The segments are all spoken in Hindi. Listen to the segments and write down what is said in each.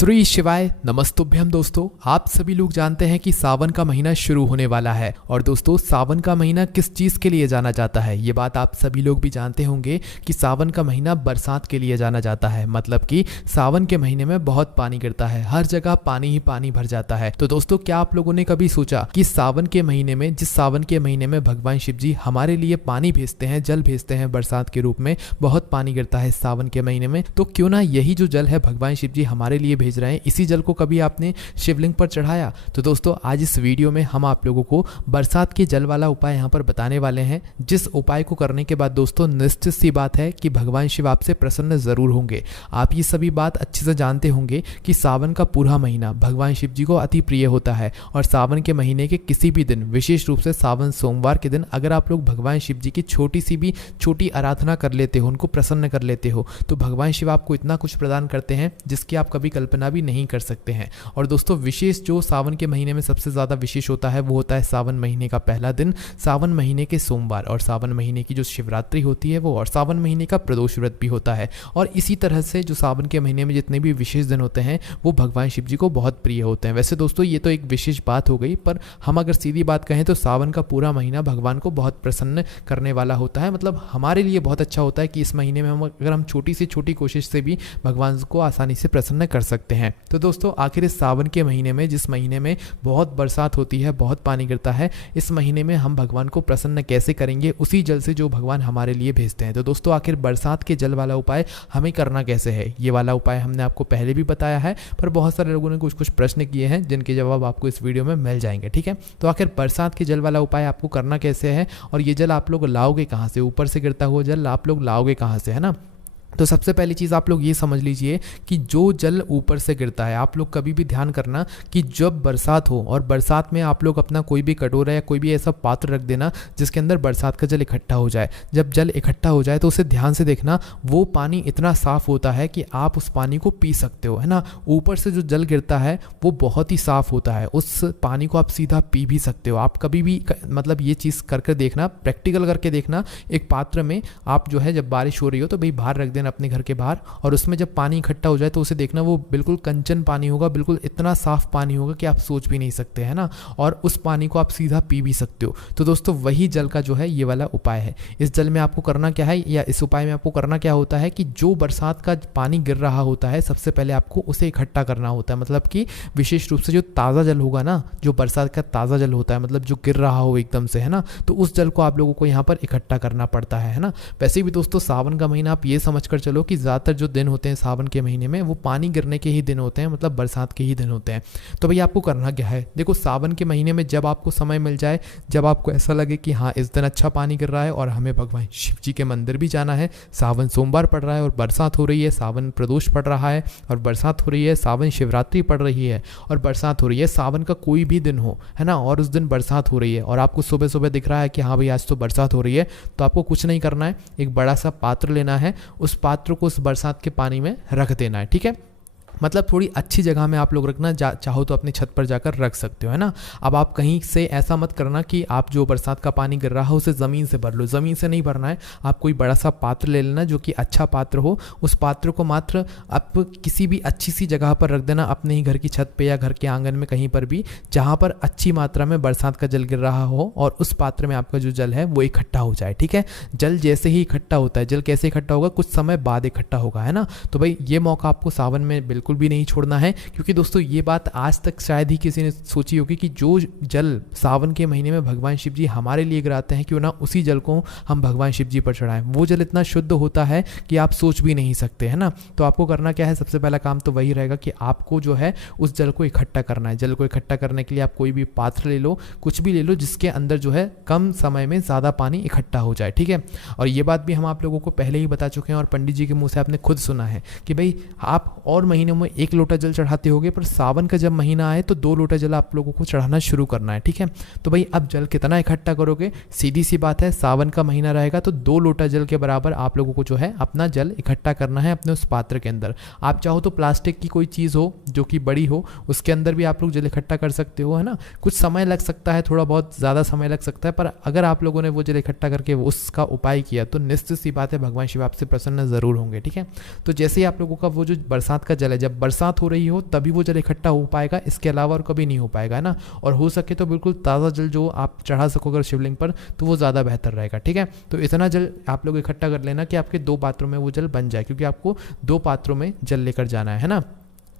श्री शिवाय नमस्तुभ्यम। दोस्तों, आप सभी लोग जानते हैं कि सावन का महीना शुरू होने वाला है। और दोस्तों, सावन का महीना किस चीज़ के लिए जाना जाता है, ये बात आप सभी लोग भी जानते होंगे कि सावन का महीना बरसात के लिए जाना जाता है। मतलब कि सावन के महीने में बहुत पानी गिरता है, हर जगह पानी ही पानी भर जाता है। तो दोस्तों, क्या आप लोगों ने कभी सोचा कि सावन के महीने में, जिस सावन के महीने में भगवान शिव जी हमारे लिए पानी भेजते हैं, जल भेजते हैं बरसात के रूप में, बहुत पानी गिरता है सावन के महीने में, तो क्यों ना यही जो जल है भगवान शिव जी हमारे लिए भेज रहे हैं, इसी जल को कभी आपने शिवलिंग पर चढ़ाया? तो दोस्तों, आज इस वीडियो में हम आप लोगों को बरसात के जल वाला उपाय यहाँ पर बताने वाले हैं, जिस उपाय को करने के बाद दोस्तों निश्चित सी बात है कि भगवान शिव आपसे प्रसन्न जरूर होंगे। आप ये सभी बात अच्छे से जानते होंगे कि सावन का पूरा महीना भगवान शिव जी को अति प्रिय होता है। और सावन के महीने के किसी भी दिन, विशेष रूप से सावन सोमवार के दिन, अगर आप लोग भगवान शिव जी की छोटी आराधना कर लेते हो, उनको प्रसन्न कर लेते हो, तो भगवान शिव आपको इतना कुछ प्रदान करते हैं जिसकी आप कभी कल्पना भी नहीं कर सकते हैं। और दोस्तों, विशेष जो सावन के महीने में सबसे ज़्यादा विशेष होता है वो होता है सावन महीने का पहला दिन, सावन महीने के सोमवार, और सावन महीने की जो शिवरात्रि होती है वो, और सावन महीने का प्रदोष व्रत भी होता है। और इसी तरह से जो सावन के महीने में जितने भी विशेष दिन होते हैं वो भगवान शिव जी को बहुत प्रिय होते हैं। वैसे दोस्तों, ये तो एक विशेष बात हो गई, पर हम अगर सीधी बात कहें तो सावन का पूरा महीना भगवान को बहुत प्रसन्न करने वाला होता है। मतलब हमारे लिए बहुत अच्छा होता है कि इस महीने में हम छोटी से छोटी कोशिश से भी भगवान को आसानी से प्रसन्न कर सकते हैं। तो दोस्तों, आखिर इस सावन के महीने में, जिस महीने में बहुत बरसात होती है, बहुत पानी गिरता है, इस महीने में हम भगवान को प्रसन्न कैसे करेंगे? उसी जल से जो भगवान हमारे लिए भेजते हैं। तो दोस्तों, आखिर बरसात के जल वाला उपाय हमें करना कैसे है? ये वाला उपाय हमने आपको पहले भी बताया है, पर बहुत सारे लोगों ने कुछ प्रश्न किए हैं जिनके जवाब आपको इस वीडियो में मिल जाएंगे। ठीक है, तो आखिर बरसात के जल वाला उपाय आपको करना कैसे है, और ये जल आप लोग लाओगे कहाँ से? ऊपर से गिरता हुआ जल आप लोग लाओगे कहाँ से, है ना? तो सबसे पहली चीज़ आप लोग ये समझ लीजिए कि जो जल ऊपर से गिरता है, आप लोग कभी भी ध्यान करना कि जब बरसात हो और बरसात में आप लोग अपना कोई भी कटोरा या कोई भी ऐसा पात्र रख देना जिसके अंदर बरसात का जल इकट्ठा हो जाए। जब जल इकट्ठा हो जाए तो उसे ध्यान से देखना, वो पानी इतना साफ होता है कि आप उस पानी को पी सकते हो, है ना? ऊपर से जो जल गिरता है वो बहुत ही साफ होता है, उस पानी को आप सीधा पी भी सकते हो। आप कभी भी मतलब ये चीज़ करके देखना, प्रैक्टिकल करके देखना। एक पात्र में आप जो है, जब बारिश हो रही हो तो भाई बाहर रख देना अपने घर के बाहर, और उसमें जब पानी इकट्ठा हो जाए तो उसे देखना, वो बिल्कुल कंचन पानी होगा, बिल्कुल इतना साफ पानी होगा कि आप सोच भी नहीं सकते, है ना? और उस पानी को आप सीधा पी भी सकते हो। तो दोस्तों, वही जल का जो है ये वाला उपाय है। इस जल में आपको करना क्या है, या इस उपाय में आपको करना क्या होता है कि जो बरसात का पानी गिर रहा होता है, सबसे पहले आपको उसे इकट्ठा करना होता है। मतलब कि विशेष रूप से जो ताज़ा जल होगा ना, जो बरसात का ताज़ा जल होता है, मतलब जो गिर रहा हो एकदम से, है ना, तो उस जल को आप लोगों को यहाँ पर इकट्ठा करना पड़ता है ना? वैसे भी दोस्तों, सावन का महीना आप ये समझ कर चलो कि ज़्यादातर जो दिन होते हैं सावन के महीने में वो पानी गिरने के ही दिन होते हैं, मतलब बरसात के ही दिन होते हैं। तो भैया आपको करना क्या है? देखो, सावन के महीने में जब आपको समय मिल जाए, जब आपको ऐसा लगे कि हाँ इस दिन अच्छा पानी गिर रहा है और हमें भगवान शिव जी के मंदिर भी जाना है, सावन सोमवार पड़ रहा है और बरसात हो रही है, सावन प्रदोष पड़ रहा है और बरसात हो रही है, सावन शिवरात्रि पड़ रही है और बरसात हो रही है, सावन का कोई भी दिन हो, है ना, और उस दिन बरसात हो रही है और आपको सुबह सुबह दिख रहा है कि हाँ भाई आज तो बरसात हो रही है, तो आपको कुछ नहीं करना है, एक बड़ा सा पात्र लेना है, उस पात्र को उस बरसात के पानी में रख देना है। ठीक है, मतलब थोड़ी अच्छी जगह में आप लोग रखना, चाहो तो अपनी छत पर जाकर रख सकते हो, है ना? अब आप कहीं से ऐसा मत करना कि आप जो बरसात का पानी गिर रहा है उसे ज़मीन से भर लो, ज़मीन से नहीं भरना है। आप कोई बड़ा सा पात्र ले लेना जो कि अच्छा पात्र हो, उस पात्र को मात्र आप किसी भी अच्छी सी जगह पर रख देना, अपने ही घर की छत पे या घर के आंगन में, कहीं पर भी जहाँ पर अच्छी मात्रा में बरसात का जल गिर रहा हो, और उस पात्र में आपका जो जल है वो इकट्ठा हो जाए। ठीक है, जल जैसे ही इकट्ठा होता है, जल कैसे इकट्ठा होगा? कुछ समय बाद इकट्ठा होगा, है ना? तो भाई ये मौका आपको सावन में बिल्कुल भी नहीं छोड़ना है, क्योंकि दोस्तों ये बात आज तक शायद ही किसी ने सोची होगी कि जो जल सावन के महीने में भगवान शिव जी हमारे लिए गिराते हैं, क्यों ना उसी जल को हम भगवान शिव जी पर चढ़ाएं। वो जल इतना शुद्ध होता है कि आप सोच भी नहीं सकते, है ना? तो आपको करना क्या है? सबसे पहला काम तो वही रहेगा कि आपको जो है उस जल को इकट्ठा करना है। जल को इकट्ठा करने के लिए आप कोई भी पात्र ले लो, कुछ भी ले लो जिसके अंदर जो है कम समय में ज़्यादा पानी इकट्ठा हो जाए। ठीक है, और ये बात भी हम आप लोगों को पहले ही बता चुके हैं और पंडित जी के मुँह से आपने खुद सुना है कि भाई आप और महीनों में 1 लोटा जल चढ़ाते होगे, पर सावन का जब महीना आए तो 2 लोटा जल आप लोगों को चढ़ाना शुरू करना है। ठीक है, तो भाई अब जल कितना इकट्ठा करोगे? सीधी सी बात है, सावन का महीना रहेगा तो 2 लोटा जल के बराबर आप लोगों को जो है अपना जल इकट्ठा करना है अपने उस पात्र के अंदर। आप चाहो तो प्लास्टिक की कोई चीज़ हो जो कि बड़ी हो, उसके अंदर भी आप लोग जल इकट्ठा कर सकते हो, है ना? कुछ समय लग सकता है, थोड़ा बहुत ज़्यादा समय लग सकता है, पर अगर आप लोगों ने वो जल इकट्ठा करके उसका उपाय किया तो निश्चित सी बात है भगवान शिव आपसे प्रसन्न ज़रूर होंगे। ठीक है, तो जैसे ही आप लोगों का वो जो बरसात का जल है, जब जब बरसात हो रही हो तभी वो जल इकट्ठा हो पाएगा, इसके अलावा और कभी नहीं हो पाएगा, है ना। और हो सके तो बिल्कुल ताज़ा जल जो आप चढ़ा सको अगर शिवलिंग पर, तो वो ज़्यादा बेहतर रहेगा, ठीक है। तो इतना जल आप लोग इकट्ठा कर लेना कि आपके 2 पात्रों में वो जल बन जाए, क्योंकि आपको 2 पात्रों में जल लेकर जाना है ना।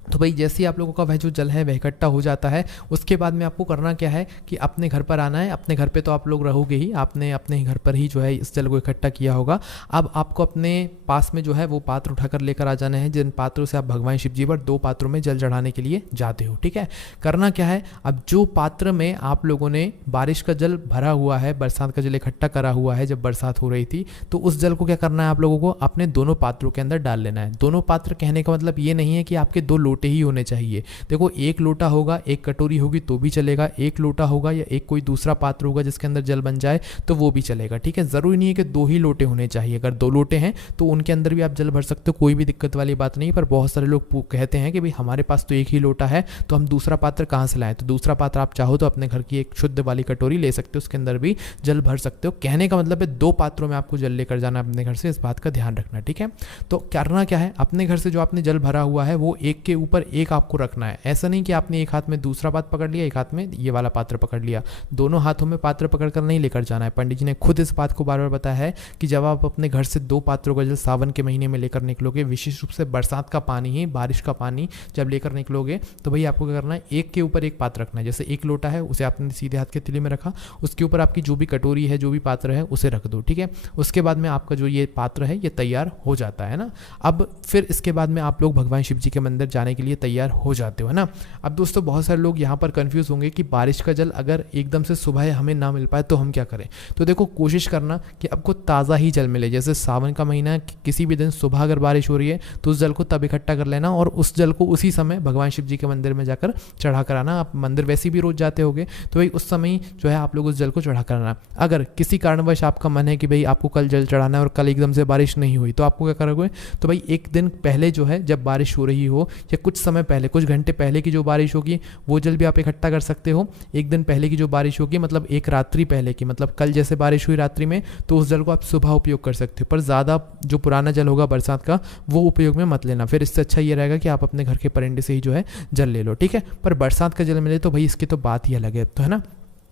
तो भाई जैसे ही आप लोगों का वह जो जल है वह इकट्ठा हो जाता है, उसके बाद में आपको करना क्या है कि अपने घर पर आना है। अपने घर पे तो आप लोग रहोगे ही, आपने अपने ही घर पर ही जो है इस जल को इकट्ठा किया होगा। अब आपको अपने पास में जो है वो पात्र उठाकर लेकर आ जाना है, जिन पात्रों से आप भगवान शिव जी पर 2 पात्रों में जल चढ़ाने के लिए जाते हो, ठीक है। करना क्या है, अब जो पात्र में आप लोगों ने बारिश का जल भरा हुआ है, बरसात का जल इकट्ठा करा हुआ है जब बरसात हो रही थी, तो उस जल को क्या करना है आप लोगों को अपने दोनों पात्रों के अंदर डाल लेना है। दोनों पात्र कहने का मतलब ये नहीं है कि आपके 2 लोटे ही होने चाहिए। देखो, 1 लोटा होगा, 1 कटोरी होगी तो भी चलेगा, 1 लोटा होगा या एक कोई दूसरा पात्र होगा जिसके अंदर जल बन जाए तो वो भी चलेगा, ठीक है। जरूरी नहीं है कि 2 ही लोटे होने चाहिए। अगर 2 लोटे हैं तो उनके अंदर भी आप जल भर सकते हो, कोई भी दिक्कत वाली बात नहीं। पर बहुत सारे लोग कहते हैं कि भाई हमारे पास तो 1 ही लोटा है तो हम दूसरा पात्र कहाँ से लाएं। तो दूसरा पात्र आप चाहो तो अपने घर की एक शुद्ध वाली कटोरी ले सकते हो, उसके अंदर भी जल भर सकते हो। कहने का मतलब है 2 पात्रों में आपको जल लेकर जाना अपने घर से, इस बात का ध्यान रखना, ठीक है। तो करना क्या है, अपने घर से जो आपने जल भरा हुआ है वो एक के ऊपर एक आपको रखना है। ऐसा नहीं कि आपने एक हाथ में दूसरा पात्र पकड़ लिया, एक हाथ में ये वाला पात्र पकड़ लिया, दोनों हाथों में पात्र पकड़कर नहीं लेकर जाना है। पंडित जी ने खुद इस बात को बार बार बताया है कि जब आप अपने घर से 2 पात्रों का जल सावन के महीने में लेकर निकलोगे, विशेष रूप से बरसात का पानी ही, बारिश का पानी जब लेकर निकलोगे, तो भाई आपको क्या करना है, एक के ऊपर एक पात्र रखना है। जैसे 1 लोटा है उसे आपने सीधे हाथ के तिली में रखा, उसके ऊपर आपकी जो भी कटोरी है, जो भी पात्र है उसे रख दो, ठीक है। उसके बाद में आपका जो ये पात्र है ये तैयार हो जाता है ना। अब फिर इसके बाद में आप लोग भगवान शिव जी के मंदिर जाने के लिए तैयार हो जाते हो, है ना। अब दोस्तों बहुत सारे लोग यहाँ पर कंफ्यूज होंगे कि बारिश का जल अगर एकदम से सुबह हमें ना मिल पाए तो हम क्या करें। तो देखो, कोशिश करना कि आपको ताज़ा ही जल मिले। जैसे सावन का महीना किसी भी दिन सुबह अगर बारिश हो रही है तो उस जल को तब इकट्ठा कर लेना और उस जल को उसी समय भगवान शिव जी के मंदिर में जाकर चढ़ा कर आना। आप मंदिर वैसे भी रोज जाते होगे तो भाई उस समय जो है आप लोग उस जल को चढ़ा कर आना। अगर किसी कारणवश आपका मन है कि भाई आपको कल जल चढ़ाना है और कल एकदम से बारिश नहीं हुई तो आपको क्या करोगे, तो भाई एक दिन पहले जो है जब बारिश हो रही हो या कुछ समय पहले, कुछ घंटे पहले की जो बारिश होगी वो जल भी आप इकट्ठा कर सकते हो। एक दिन पहले की जो बारिश होगी, मतलब एक रात्रि पहले की, मतलब कल जैसे बारिश हुई रात्रि में, तो उस जल को आप सुबह उपयोग कर सकते हो। पर ज़्यादा जो पुराना जल होगा बरसात का वो उपयोग में मत लेना, फिर इससे अच्छा ये रहेगा कि आप अपने घर के परिंदे से ही जो है जल ले लो, ठीक है। पर बरसात का जल मिले तो भाई इसकी तो बात ही अलग है, तो है ना।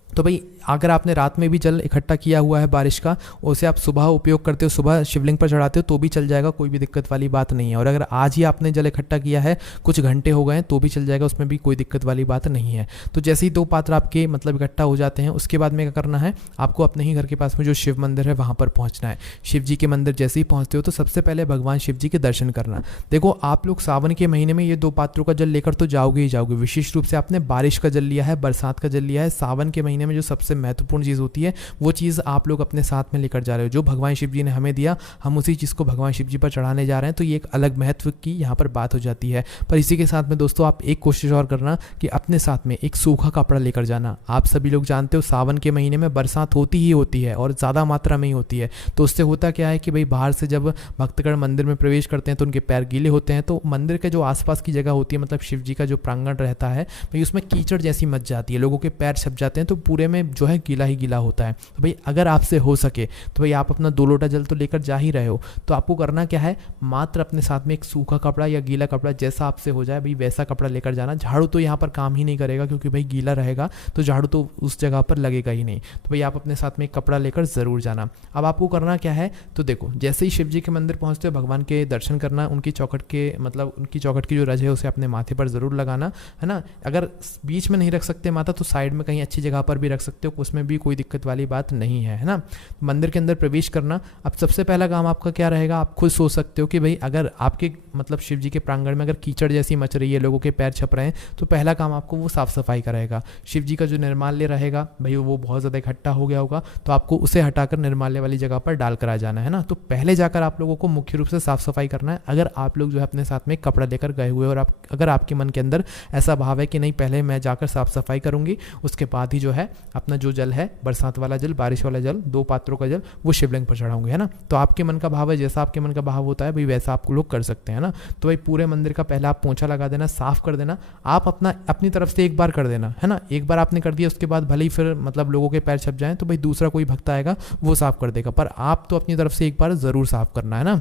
तो भाई अगर आपने रात में भी जल इकट्ठा किया हुआ है बारिश का, उसे आप सुबह उपयोग करते हो, सुबह शिवलिंग पर चढ़ाते हो तो भी चल जाएगा, कोई भी दिक्कत वाली बात नहीं है। और अगर आज ही आपने जल इकट्ठा किया है, कुछ घंटे हो गए हैं तो भी चल जाएगा, उसमें भी कोई दिक्कत वाली बात नहीं है। तो जैसे ही 2 पात्र आपके मतलब इकट्ठा हो जाते हैं, उसके बाद में क्या करना है, आपको अपने ही घर के पास में जो शिव मंदिर है वहाँ पर पहुँचना है। शिव जी के मंदिर जैसे ही पहुँचते हो तो सबसे पहले भगवान शिव जी के दर्शन करना। देखो, आप लोग सावन के महीने में ये 2 पात्रों का जल लेकर तो जाओगे ही जाओगे। विशेष रूप से आपने बारिश का जल लिया है, बरसात का जल लिया है, सावन के महीने में जो सबसे महत्वपूर्ण चीज़ होती है वो चीज़ आप लोग अपने साथ में लेकर जा रहे हो। जो भगवान शिव जी ने हमें दिया, हम उसी चीज़ को भगवान शिव जी पर चढ़ाने जा रहे हैं, तो ये एक अलग महत्व की यहाँ पर बात हो जाती है। पर इसी के साथ में दोस्तों आप एक कोशिश और करना कि अपने साथ में एक सूखा कपड़ा लेकर जाना। आप सभी लोग जानते हो सावन के महीने में बरसात होती ही होती है और ज़्यादा मात्रा में ही होती है। तो उससे होता क्या है कि भाई बाहर से जब भक्तगण मंदिर में प्रवेश करते हैं तो उनके पैर गीले होते हैं, तो मंदिर के जो आसपास की जगह होती है, मतलब शिव जी का जो प्रांगण रहता है भाई, उसमें कीचड़ जैसी मच जाती है, लोगों के पैर छप जाते हैं, तो पूरे में जो है गीला ही गीला होता है। तो भाई अगर आपसे हो सके तो भाई आप अपना 2 लोटा जल तो लेकर जा ही रहे हो, तो आपको करना क्या है, मात्र अपने साथ में एक सूखा कपड़ा या गीला कपड़ा, जैसा आपसे हो जाए भाई वैसा कपड़ा लेकर जाना। झाड़ू तो यहाँ पर काम ही नहीं करेगा क्योंकि भाई गीला रहेगा, तो झाड़ू तो उस जगह पर लगेगा ही नहीं। तो भाई आप अपने साथ में एक कपड़ा लेकर ज़रूर जाना। अब आपको करना क्या है, तो देखो जैसे ही शिव जी के मंदिर पहुँचते हो भगवान के दर्शन करना, उनकी चौखट के मतलब उनकी चौखट की जो रज है उसे अपने माथे पर ज़रूर लगाना, है ना। अगर बीच में नहीं रख सकते माता तो साइड में कहीं अच्छी जगह पर भी रख सकते हो, उसमें भी कोई दिक्कत वाली बात नहीं है ना। मंदिर के अंदर प्रवेश करना, अब सबसे पहला काम आपका क्या रहेगा, आप खुद सोच सकते हो कि भाई अगर आपके मतलब शिव जी के प्रांगण में अगर कीचड़ जैसी मच रही है, लोगों के पैर छप रहे हैं, तो पहला काम आपको वो साफ सफाई का रहेगा। शिव जी का जो निर्माल्य रहेगा भाई वो बहुत ज़्यादा इकट्ठा हो गया होगा, तो आपको उसे हटाकर निर्माल्य वाली जगह पर डाल कर आ जाना है ना। तो पहले जाकर आप लोगों को मुख्य रूप से साफ सफाई करना है। अगर आप लोग जो है अपने साथ में कपड़ा लेकर गए हुए और अगर आपके मन के अंदर ऐसा भाव है कि नहीं पहले मैं जाकर साफ सफाई करूंगी, उसके बाद ही जो है अपना जो जल है, बरसात वाला जल, बारिश वाला जल, 2 पात्रों का जल, वो शिवलिंग पर चढ़ाऊंगे, है ना। तो आपके मन का भाव है, जैसा आपके मन का भाव होता है भाई वैसा आप लोग कर सकते हैं ना। तो भाई पूरे मंदिर का पहले आप पोंछा लगा देना, साफ कर देना। आप अपनी तरफ से एक बार कर देना, है ना। एक बार आपने कर दिया उसके बाद भले ही फिर मतलब लोगों के पैर छप जाएं तो भाई दूसरा कोई भक्त आएगा वो साफ कर देगा, पर आप तो अपनी तरफ से एक बार ज़रूर साफ करना, है ना।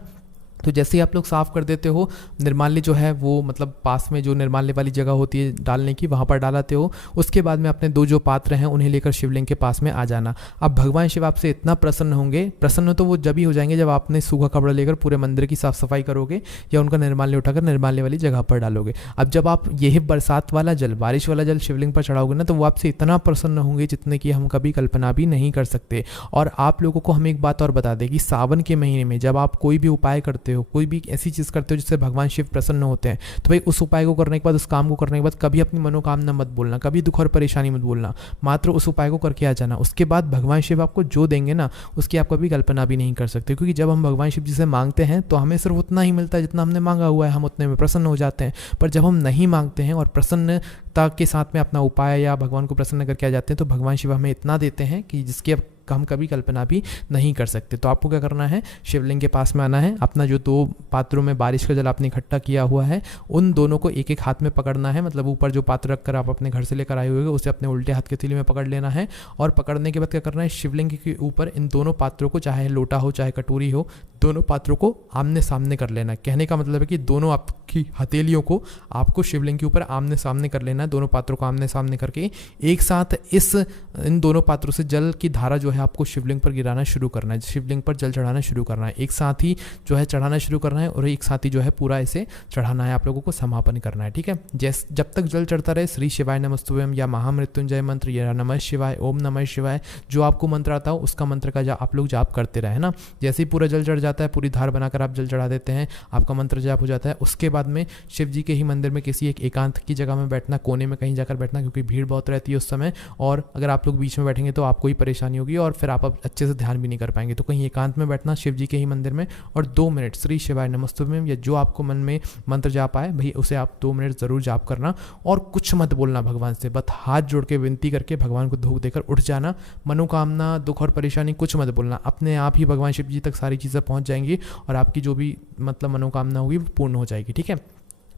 तो जैसे ही आप लोग साफ़ कर देते हो, निर्माल्य जो है वो मतलब पास में जो निर्माल्य वाली जगह होती है डालने की, वहाँ पर डालाते हो। उसके बाद में अपने 2 जो पात्र हैं उन्हें लेकर शिवलिंग के पास में आ जाना। अब भगवान शिव आपसे इतना प्रसन्न होंगे, प्रसन्न तो वो जब ही हो जाएंगे जब आपने सूखा कपड़ा लेकर पूरे मंदिर की साफ सफाई करोगे या उनका निर्माल्य उठाकर निर्माल्य वाली जगह पर डालोगे। अब जब आप यही बरसात वाला जल, बारिश वाला जल शिवलिंग पर चढ़ाओगे ना, तो वो आपसे इतना प्रसन्न होंगे जितने की हम कभी कल्पना भी नहीं कर सकते। और आप लोगों को हम एक बात और बता दें कि सावन के महीने में जब आप कोई भी उपाय करते हो, कोई भी ऐसी चीज़ करते हो जिससे भगवान शिव प्रसन्न होते हैं, तो भाई उस उपाय को करने के बाद, उस काम को करने के बाद कभी अपनी मनोकामना मत बोलना, कभी दुख और परेशानी मत बोलना, मात्र उस उपाय को करके आ जाना। उसके बाद भगवान शिव आपको जो देंगे ना, उसकी आप कभी कल्पना भी नहीं कर सकते, क्योंकि जब हम भगवान शिव जी से मांगते हैं तो हमें सिर्फ उतना ही मिलता है जितना हमने मांगा हुआ है, हम उतने में प्रसन्न हो जाते हैं। पर जब हम नहीं मांगते हैं और प्रसन्नता के साथ में अपना उपाय या भगवान को प्रसन्न करके आ जाते हैं, तो भगवान शिव हमें इतना देते हैं कि जिसकी हम कभी कल्पना भी नहीं कर सकते। तो आपको क्या करना है, शिवलिंग के पास में आना है, अपना जो 2 पात्रों में बारिश का जल आपने इकट्ठा किया हुआ है उन दोनों को एक एक हाथ में पकड़ना है। मतलब ऊपर जो पात्र रखकर आप अपने घर से लेकर आए हुए हो उसे अपने उल्टे हाथ के तीली में पकड़ लेना है। और पकड़ने के बाद क्या करना है, शिवलिंग के ऊपर इन दोनों पात्रों को, चाहे लोटा हो चाहे कटोरी हो, दोनों पात्रों को आमने सामने कर लेना है। कहने का मतलब है कि दोनों आपकी हथेलियों को आपको शिवलिंग के ऊपर आमने सामने कर लेना है। दोनों पात्रों को आमने सामने करके एक साथ इन दोनों पात्रों से जल की धारा जो है आपको शिवलिंग पर गिराना शुरू करना है, शिवलिंग पर जल चढ़ाना शुरू करना है। एक साथ ही जो है चढ़ाना शुरू करना है और एक साथ ही जो है पूरा इसे चढ़ाना है, आप लोगों को समापन करना है। ठीक है, जब तक जल चढ़ता रहे श्री शिवाय नमस्तुभ्यम या महामृत्युंजय मंत्र या नमः शिवाय, ओम नमः शिवाय, जो आपको मंत्र आता हो उसका मंत्र का आप लोग जाप करते रहे ना। जैसे ही पूरा जल चढ़ जाता है, पूरी धार बनाकर आप जल चढ़ा देते हैं, आपका मंत्र जाप हो जाता है। उसके बाद में शिव जी के ही मंदिर में किसी एक एकांत की जगह में बैठना, कोने में कहीं जाकर बैठना, क्योंकि भीड़ बहुत रहती है उस समय, और अगर आप लोग बीच में बैठेंगे तो आपको ही परेशानी होगी और फिर आप अच्छे से ध्यान भी नहीं कर पाएंगे। तो कहीं एकांत में बैठना शिव जी के ही मंदिर में, और 2 मिनट श्री शिवाय नमस्तुभ्यम या जो आपको मन में मंत्र जाप आए भाई उसे आप 2 मिनट जरूर जाप करना। और कुछ मत बोलना भगवान से, बस हाथ जोड़ के विनती करके भगवान को धूप देकर उठ जाना। मनोकामना, दुख और परेशानी कुछ मत बोलना, अपने आप ही भगवान शिव जी तक सारी चीज़ें पहुंच जाएंगी और आपकी जो भी मतलब मनोकामना होगी वो पूर्ण हो जाएगी। ठीक है,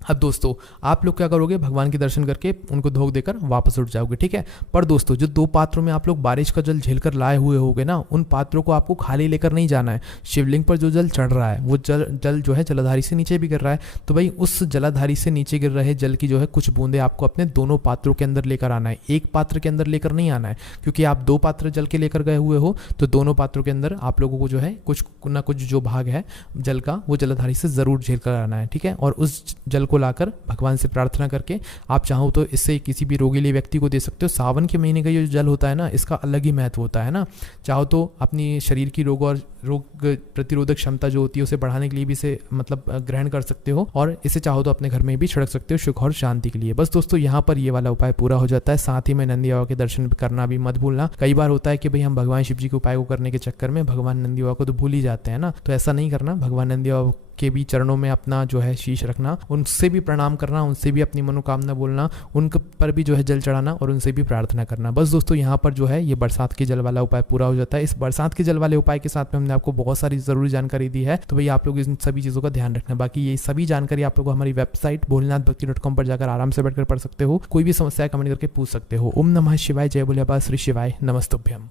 अब दोस्तों आप लोग क्या करोगे, भगवान के दर्शन करके उनको धोख देकर वापस उठ जाओगे। ठीक है, पर दोस्तों जो 2 पात्रों में आप लोग बारिश का जल झेलकर लाए हुए होगे ना, उन पात्रों को आपको खाली लेकर नहीं जाना है। शिवलिंग पर जो जल चढ़ रहा है वो जल जो है जलाधारी से नीचे भी गिर रहा है, तो भाई उस जलाधारी से नीचे गिर रहे जल की जो है कुछ बूंदे आपको अपने दोनों पात्रों के अंदर लेकर आना है। एक पात्र के अंदर लेकर नहीं आना है, क्योंकि आप 2 पात्र जल के लेकर गए हुए हो, तो दोनों पात्रों के अंदर आप लोगों को जो है कुछ ना कुछ जो भाग है जल का वो जलाधारी से जरूर झेल कर आना है। ठीक है, और उस जल को लाकर भगवान से प्रार्थना करके आप चाहो तो इससे किसी भी रोगीले व्यक्ति को दे सकते हो। सावन के महीने का ये जो जल होता है ना, इसका अलग ही महत्व होता है ना। चाहो तो अपनी शरीर की रोग प्रतिरोधक क्षमता जो होती है उसे बढ़ाने के लिए भी इसे मतलब ग्रहण कर सकते हो, और इसे चाहो तो अपने घर में भी छिड़क सकते हो सुख और शांति के लिए। बस दोस्तों यहाँ पर ये वाला उपाय पूरा हो जाता है। साथ ही में नंदी बाबा के दर्शन करना भी मत भूलना। कई बार होता है कि भाई हम भगवान शिव जी के उपाय को करने के चक्कर में भगवान नंदी बाबा को तो भूल ही जाते हैं ना, तो ऐसा नहीं करना। भगवान नंदी बाबा के भी चरणों में अपना जो है शीश रखना, उनसे भी प्रणाम करना, उनसे भी अपनी मनोकामना बोलना, उन पर भी जो है जल चढ़ाना और उनसे भी प्रार्थना करना। बस दोस्तों यहाँ पर जो है ये बरसात के जल वाला उपाय पूरा हो जाता है। इस बरसात के जल वाले उपाय के साथ में हमने आपको बहुत सारी जरूरी जानकारी दी है, तो भाई आप लोग इन सभी चीज़ों का ध्यान रखना। बाकी ये सभी जानकारी आप लोग हमारी वेबसाइट भोलेनाथभक्ति.com पर जाकर आराम से बैठकर पढ़ सकते हो। कोई भी समस्या कमेंट करके पूछ सकते हो। ओम नमः शिवाय, जय भोले बाबा, श्री शिवाय नमस्तुभ्यम।